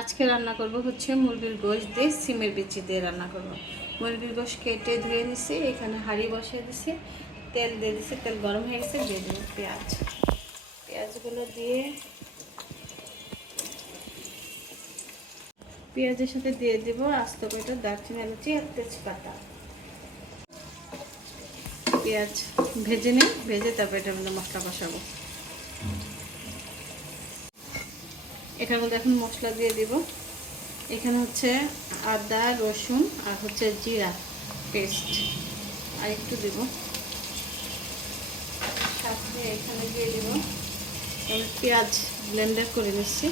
আজকে রান্না করব হচ্ছে মুরগির গোশত দিয়ে সিমের বিচি দিয়ে রান্না করব। মুরগির গোশত কেটে ধুয়ে নিছি, এখানে হাঁড়ি বসিয়ে দিছি, তেল দিয়ে দিছি, তেল গরম হয়ে গেছে, দিয়ে দেবো পেঁয়াজ। পেঁয়াজগুলো দিয়ে পেঁয়াজের সাথে দিয়ে দেব আস্ত কয়টা দারচিনি, এলাচি আর তেজপাতা। পেঁয়াজ ভেজে নিই, ভেজে তারপর এটার মধ্যে মশলা কষাবো। এটার মধ্যে এখন মশলা দিয়ে দিব। এখানে হচ্ছে আদা, রসুন আর হচ্ছে জিরা পেস্ট আর একটু দিব। সাথে এখানে দিয়ে দিব আমি পেঁয়াজ ব্লেন্ডার করে নিচ্ছি।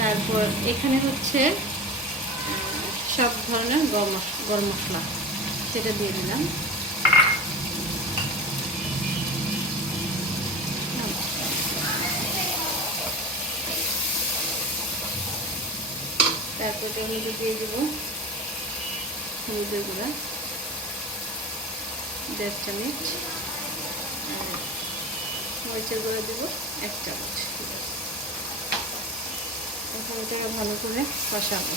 তারপর এখানে হচ্ছে সব ধরনের গরম মশলা সেটা দিয়ে দিলাম। তারপর এর মধ্যে দিয়ে দেব হলুদের গুঁড়া 1.5 চামচ, আর মরিচের গুঁড়া দেবো 1 চামচ। এখন এটাকে ভালো করে কষাবো।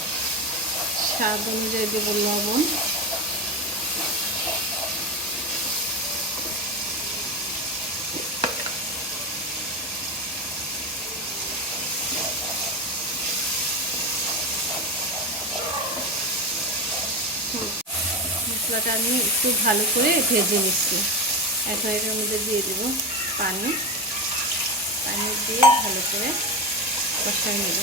স্বাদ অনুযায়ী দেব লবণ, মশলাটা আমি একটু ভালো করে ভেজে নিচ্ছি। এখন এটার মধ্যে দিয়ে দেব পানি দিয়ে ভালো করে কষাই নেব।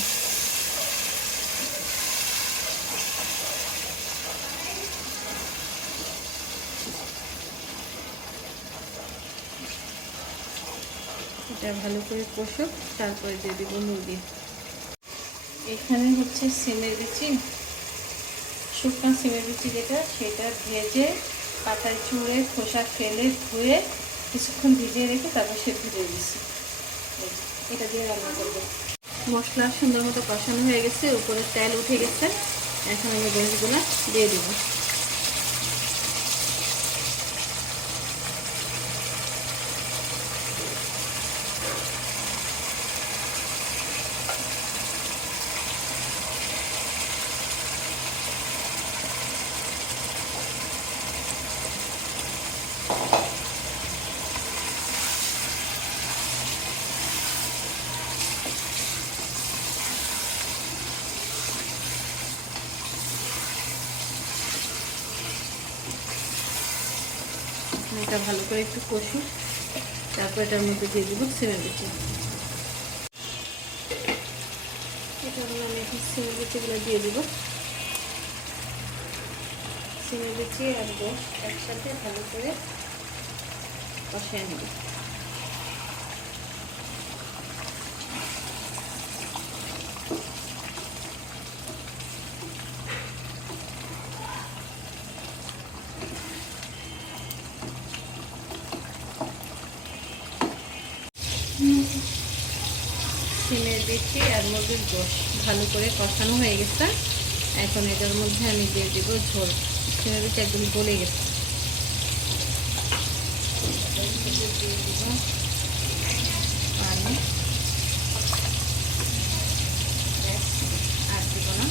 এটা ভালো করে কষুক, তারপরে দিয়ে দেব মুরগি। এখানে হচ্ছে সিমের বিচি, শুকনো সিমের বিচি যেটা, সেটা ভেজে পাতায় চুড়ে খোসা ফেলে ধুয়ে কিছুক্ষণ ভিজিয়ে রেখে তারপর সেদ্ধ দিয়ে দিচ্ছি। এটা দিয়ে রান্না করবো। মশলা সুন্দর মতো কষানো হয়ে গেছে, উপরে তেল উঠে গেছে। এখন আমি গোশতগুলো দিয়ে দেবো। এটা ভালো করে একটু কষি, তারপর এটার মধ্যে দিয়ে দেবো সিমের বিচি। এটা আমি এখন সিমের বিচিগুলো দিয়ে দেবো। সিমের বিচি আর গোশত একসাথে ভালো করে কষিয়ে নেব। সিমের বিচি আর মুরগির গোশত ভালো করে কষানো হয়ে গেছে। এখন এটার মধ্যে আমি দিয়ে দেবো ঝোল। সিমের বিচি একদম গলে গেছে। দিয়ে দিব পানি, আর দিব না।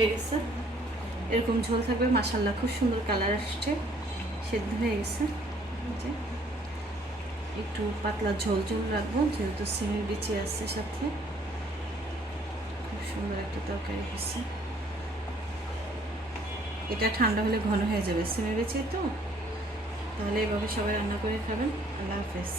হয়ে গেছে, এরকম ঝোল থাকবে। মাশাআল্লাহ খুব সুন্দর কালার আসছে, সেদ্ধ হয়ে গেছে। একটু পাতলা ঝোল ঝোল রাখবো, যেহেতু সিমের বিচি আছে সাথে। খুব সুন্দর একটা তরকারি হচ্ছে। এটা ঠান্ডা হলে ঘন হয়ে যাবে সিমের বিচি তো, তাহলে এভাবে সবাই রান্না করে খাবেন। আল্লাহ হাফেজ।